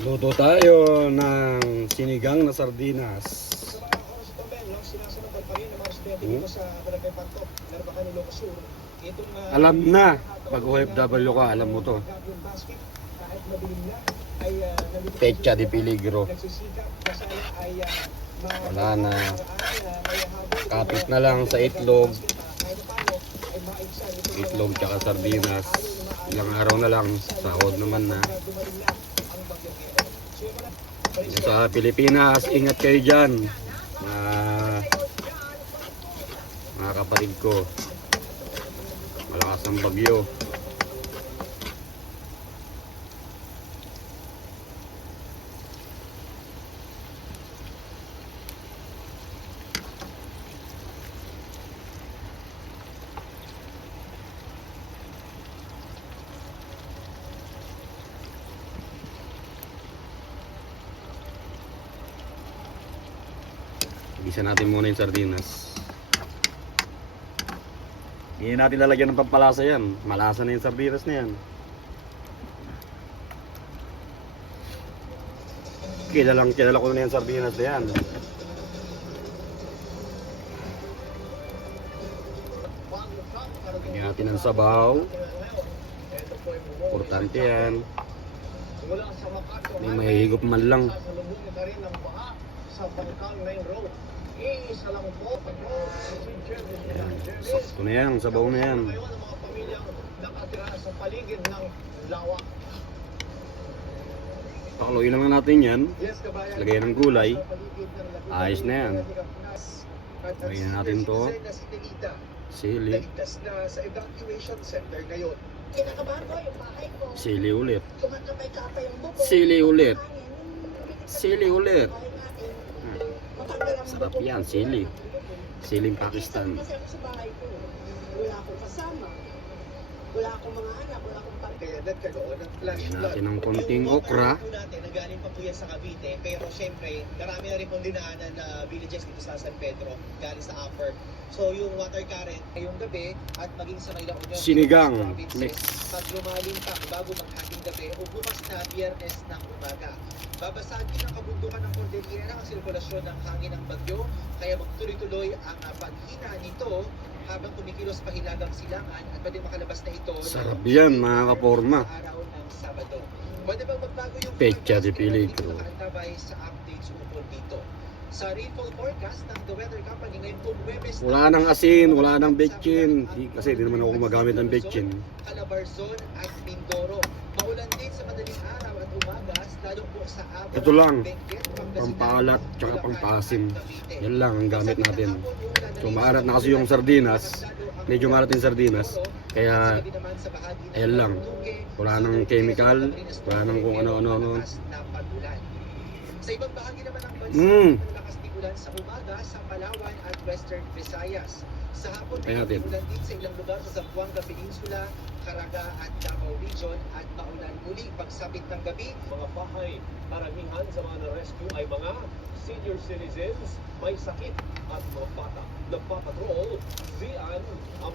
Luto tayo ng sinigang na sardinas. Alam na, pag OFW ka, alam mo to. Pecha de peligro. Wala na. Kapit na lang sa itlog. Itlog tsaka sardinas. Ilang araw na lang, sahod naman na. Sa Pilipinas, ingat kayo dyan. Mga kapatid ko. Malakas ang bagyo. Igisa natin muna yung sardinas. Hindi natin lalagyan ng pampalasa yan. Malasa na yung sardinas na yan. Kilala ko na yung sardinas na yan. Lagyan natin ng sabaw. Importante yan. May mahihigop man lang. Sakto na yan, sabaw na yan. Pakuluin lang natin yan. Lagyan ng gulay. Ayos na yan. Lagyan natin to. Sili. Sili ulit. Sili ulit. Sili ulit. Sarap yan, sili. Siling Pakistan. Wala akong kasama. Wala akong mga anak, wala akong Kaya nagkaroon ng flash Lagyan flood. natin ng konting okra. Natin, nagaling pa po yan sa Cavite, pero syempre, marami na rin pong dinaanan na villages dito sa San Pedro, galing sa upper. So yung water current, ngayong gabi, at maging sa Maylao Union, Sinigang. mix. Pag lumalim pa bago mag-ating gabi, o bukas na Biyernes ng umaga. Babasagin ang kabundukan ng Cordillera ang sirkulasyon ng hangin ng bagyo, kaya magtuloy-tuloy ang paghina nito habang kumikilos pa hilagang silangan at pwede makalabas na ito. Sarap yan, mga kaporma. Araw ng Sabado. Pwede bang magbago yung Pecha de forecast? peligro. Nakaantabay sa updates ukol dito. Sa rainfall forecast ng The Weather Company ngayon kung Huwebes Wala nang asin, wala nang betchin. Kasi di naman ako gumagamit ng betchin. Calabarzon at Mindoro. Maulan din sa madaling araw at umagas, lalo po sa Abra, Ito lang, Benguet, Pangasinan, pampalat tsaka Bulacan, pampasim. at Cavite. Yan lang ang gamit natin. Sa hapon, So maalat na kasi yung sardinas. Medyo maalat yung sardinas. Kaya ayan lang. Wala nang chemical. Wala nang kung ano-ano. Sa ibang bahagi naman ng bansa, malakas din ulan sa umaga sa Palawan at Western Visayas. Sa hapon Kaya natin. ulan din sa ilang lugar sa Zamboanga Peninsula, Caraga at Davao Region at maulan muli pagsapit ng gabi. Mga bahay, karamihan sa mga na-rescue ay mga senior citizens, may sakit at mga bata. Nagpapatrol, Zian, ang